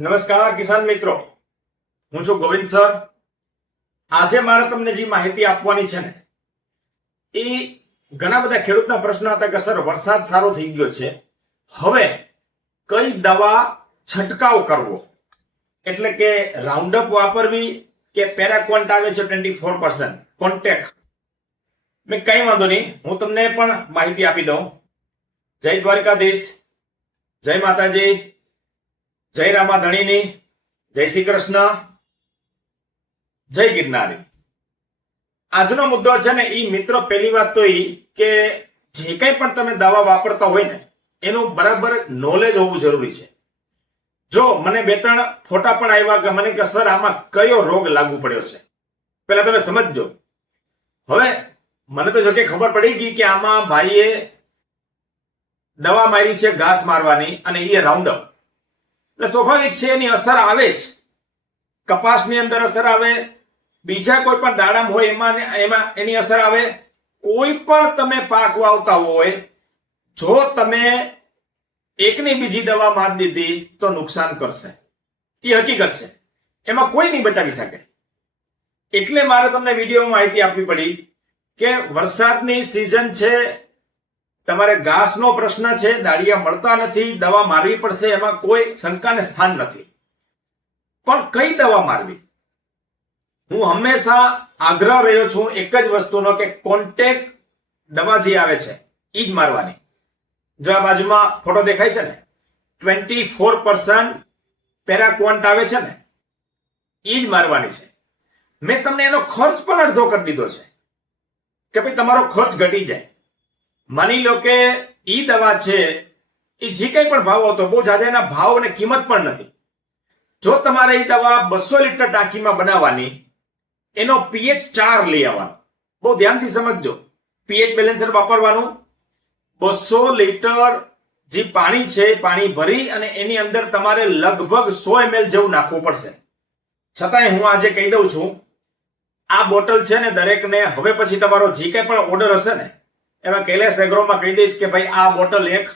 નમસ્કાર કિસાન મિત્રો, હું છું ગોવિંદ સર. આજે મારે તમને જે માહિતી આપવાની છે ને એ ઘણા બધા ખેડૂતના પ્રશ્ન હતા કે સર વરસાદ સારો થઈ ગયો છે, હવે કઈ દવા છંટકાવ કરવો, એટલે કે રાઉન્ડઅપ વાપરવી કે પેરાક્વન્ટ આવે છે 24% કોન્ટેક. મેં કઈ વાંધો નહીં, હું તમને પણ માહિતી આપી દઉં. જય દ્વારકાધીશ, જય માતાજી, જય રામાધણીની, જય શ્રી કૃષ્ણ, જય ગિરનારી. આજનો મુદ્દો છે ને એ મિત્રો, પહેલી વાત તો એ કે જે કંઈ પણ તમે દવા વાપરતા હોય ને એનું બરાબર નોલેજ હોવું જરૂરી છે. જો મને 2-3 ફોટા પણ આવ્યા કે મને કે સર આમાં કયો રોગ લાગુ પડ્યો છે, પેલા તમે સમજજો. હવે મને તો જો કે ખબર પડી ગઈ કે આમાં ભાઈએ દવા મારી છે ઘાસ મારવાની અને એ રાઉન્ડઅપ, એટલે સ્વાભાવિક છે એની અસર આવે જ. કપાસની અંદર અસર આવે, બીજા કોઈ પણ દાડમ હોય એમાં એની અસર આવે. કોઈ પણ તમે પાક વાવતા હોય, જો તમે એકની બીજી દવા મારી દીધી તો નુકસાન કરશે, એ હકીકત છે, એમાં કોઈ નહીં બચાવી શકે. એટલે મારે તમને વિડીયોમાં માહિતી આપવી પડી કે વરસાદની સિઝન છે, તમારે ઘાસનો પ્રશ્ન છે, દાળિયા મળતા નથી, દવા મારવી પડશે, એમાં કોઈ શંકાને સ્થાન નથી. પણ કઈ દવા મારવી? હું હંમેશા આગ્રહ રહ્યો છું એક જ વસ્તુનો કે કોન્ટેક દવા જે આવે છે એ જ મારવાની. જો આ બાજુમાં ફોટો દેખાય છે ને, 24% પેરાક્વન્ટ આવે છે ને, એ જ મારવાની છે. મેં તમને એનો ખર્ચ પણ અડધો કરી દીધો છે કે ભાઈ તમારો ખર્ચ ઘટી જાય. માની લો કે ઈ દવા છે એ જે કંઈ પણ ભાવ હતો, બહુ જાજા એના ભાવ અને કિંમત પણ નથી. જો તમારે એ દવા 200 લીટર ટાંકીમાં બનાવવાની, એનો પીએચ 4 લઈ આવવાનો. બહુ ધ્યાનથી સમજજો, પીએચ બેલેન્સર વાપરવાનું. 200 લીટર જે પાણી છે, પાણી ભરી અને એની અંદર તમારે લગભગ 100 ml જેવું નાખવું પડશે. છતાંય હું આજે કહી દઉં છું, આ બોટલ છે ને દરેકને હવે પછી તમારો જે કંઈ પણ ઓર્ડર હશે ને એમાં કૈલાસ એગ્રોમાં કહી દઈશ કે ભાઈ આ બોટલ એક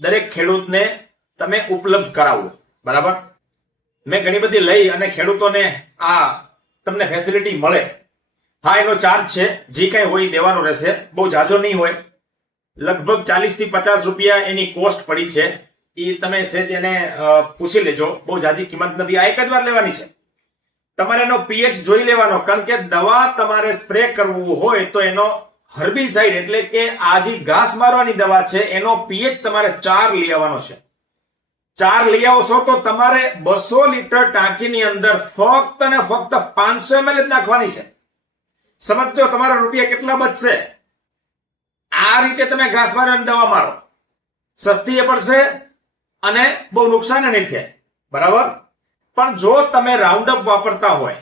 દરેક ખેડૂતને તમે ઉપલબ્ધ કરાવો. બરાબર? મેં ઘણી બધી લઈ અને ખેડૂતોને આ તમને ફેસિલિટી મળે. હા, એનો ચાર્જ છે, જે કંઈ હોય દેવાનો રહેશે, બહુ જાજો નહીં હોય. લગભગ 40 થી 50 રૂપિયા એની કોસ્ટ પડી છે. એ તમે સેજ એને પૂછી લેજો, બહુ જાજી કિંમત નથી. આ એક જ વાર લેવાની છે. તમારે એનો પીએચ જોઈ લેવાનો, કારણ કે દવા તમારે સ્પ્રે કરવું હોય તો એનો હર્બિસાઇડ એટલે કે આ જે ઘાસ મારવાની દવા છે એનો પીએચ તમારે 4 લઈ આવવાનો છે. 4 લઈ આવશો તો તમારે 200 લીટર ટાંકીની અંદર ફક્ત ને ફક્ત 500 ml જ નાખવાની છે. સમજો તમારા રૂપિયા કેટલા બચશે. આ રીતે તમે ઘાસ મારવાની દવા મારો, સસ્તી એ પડશે અને બહુ નુકસાન નહીં થાય. બરાબર? પણ જો તમે રાઉન્ડઅપ વાપરતા હોય,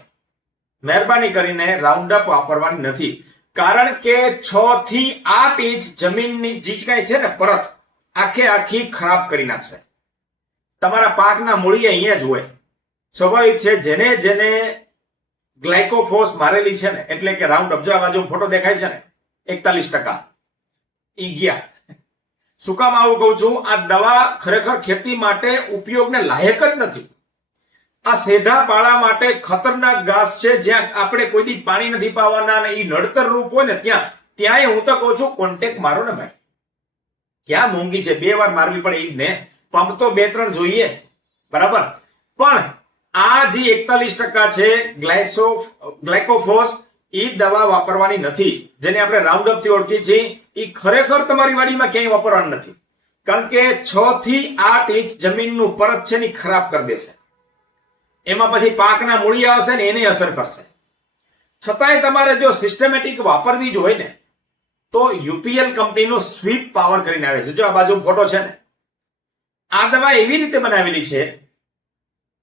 મહેરબાની કરીને રાઉન્ડઅપ વાપરવાની નથી. કારણ કે 6 થી 8 ઇંચ જમીનની જે કાંઈ છે ને પરત આખે આખી ખરાબ કરી નાખશે. તમારા પાકના મૂળિયા અહીંયા જ હોય. સ્વાભાવિક છે, જેને જેને ગ્લાયકોફોસ મારેલી છે ને, એટલે કે રાઉન્ડઅપ, જો આ બાજુ ફોટો દેખાય છે ને, 41% ઈ ગયા. શું કામ આવું કહું છું? આ દવા ખરેખર ખેતી માટે ઉપયોગને લાયક જ નથી. આ સેધા પાળા માટે ખતરનાક ઘાસ છે, જ્યાં આપણે કોઈ દી પાણી નથી પાવાના અને એ નડતર રૂપ હોય ને ત્યાંય હું તો કહું છું કોન્ટેક્ટ મારો ને ભાઈ. ક્યાં મોંઘી છે, 2 વાર મારવી પડે એ જ ને. પંપ તો 2-3 જોઈએ. બરાબર? પણ આ જે 41% છે ગ્લાયકોફોસ, એ દવા વાપરવાની નથી. જેને આપણે રાઉન્ડઅપ થી ઓળખીએ છીએ, એ ખરેખર તમારી વાડીમાં ક્યાંય વાપરવાનું નથી. કારણ કે 6 થી 8 ઇંચ જમીનનું પરત છે ને ખરાબ કરી દેશે. એમાં પછી પાકના મૂળિયા હશે ને એને અસર કરશે. છતાંય તમારે જો સિસ્ટમેટિક વાપરવી જ હોય ને તો યુપીએલ કંપનીનું સ્વીપ પાવર કરીને આવે છે. જો આ બાજુ ફોટો છે ને, આ દવા એવી રીતે બનાવેલી છે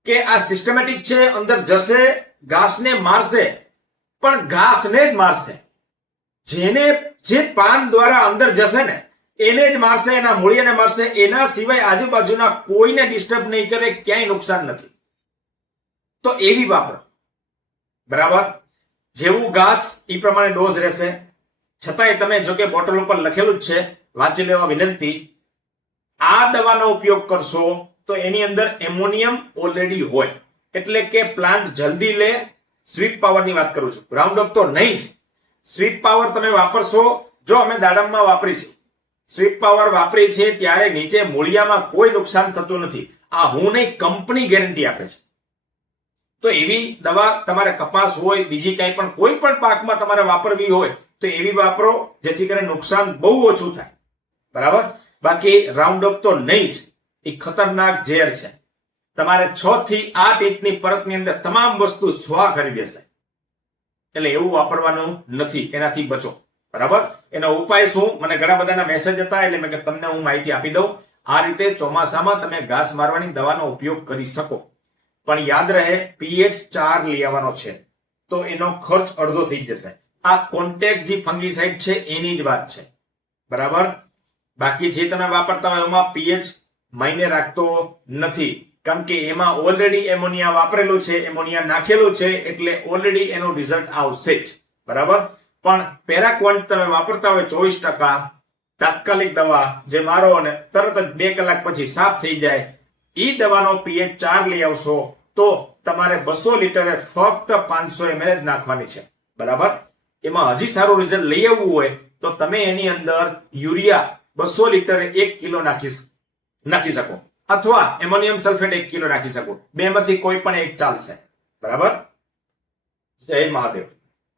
કે આ સિસ્ટમેટિક છે, અંદર જશે, ઘાસને મારશે, પણ ઘાસને જ મારશે. જે પાન દ્વારા અંદર જશે ને એને જ મારશે, એના મૂળિયાને મારશે. એના સિવાય આજુબાજુના કોઈને ડિસ્ટર્બ નહીં કરે, ક્યાંય નુકસાન નથી. તો એવી વાપરો. બરાબર? જેવું ઘાસ એ પ્રમાણે ડોઝ રહેશે. છતાંય તમે જો કે બોટલ ઉપર લખેલું જ છે, વાંચી લેવા વિનંતી. આ દવાનો ઉપયોગ કરશો તો એની અંદર એમોનિયમ ઓલરેડી હોય, એટલે કે પ્લાન્ટ જલ્દી લે. સ્વીટ પાવરની વાત કરું છું, રાઉન્ડ અપ તો નહીં જ. સ્વીટ પાવર તમે વાપરશો, જો અમે દાડમમાં વાપરી છે, સ્વીટ પાવર વાપરી છે ત્યારે નીચે મૂળિયામાં કોઈ નુકસાન થતું નથી. આ હું નહીં, કંપની ગેરંટી આપે છે. તો એવી દવા તમારે કપાસ હોય, બીજી કઈ પણ કોઈ પણ પાકમાં તમારે વાપરવી હોય તો એવી વાપરો, જેથી કરીને નુકસાન બહુ ઓછું થાય. બરાબર. બાકી રાઉન્ડ અપ તો નહીં જ, એ ખતરનાક ઝેર છે. તમારે 6 થી 8 ઇંચની પરતની અંદર તમામ વસ્તુ સ્વા કરી દેશે, એટલે એવું વાપરવાનું નથી, એનાથી બચો. બરાબર. એનો ઉપાય શું? મને ઘણા બધાના મેસેજ હતા, એટલે મેં તમને હું માહિતી આપી દઉં. આ રીતે ચોમાસામાં તમે ઘાસ મારવાની દવાનો ઉપયોગ કરી શકો, પણ યાદ રહે pH 4 લઈ આવવાનો છે, તો એનો ખર્ચ અડધો થઈ જશે. આ કોન્ટેક્ટ જે ફંગીસાઇડ છે એની જ વાત છે. બરાબર. બાકી જે તમે વાપરતા હોય એમાં pH માયને રાખતો નથી, કારણ કે એમાં ઓલરેડી એમોનિયા વાપરેલું છે, એમોનિયા નાખેલું છે, એટલે ઓલરેડી એનું રિઝલ્ટ આવશે જ. બરાબર. પણ પેરાક્વન્ટ તમે વાપરતા હોય 24% તાત્કાલિક દવા, જે મારો અને તરત જ 2 કલાક પછી સાફ થઈ જાય, એ દવાનો pH 4 લઈ આવશો તો તમારે 200 લીટરે ફક્ત 500 ml જ નાખવાની છે. બરાબર. એમાં હજી સારું રિઝલ્ટ લઈ આવવું હોય તો તમે એની અંદર યુરિયા 200 લીટરે 1 કિલો નાખી શકો, અથવા એમોનિયમ સલ્ફેટ 1 કિલો નાખી શકો. બેમાંથી કોઈ પણ એક ચાલશે. બરાબર. જય મહાદેવ.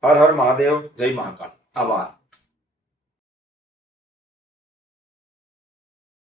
હર હર મહાદેવ. જય મહાકાલ. આભાર.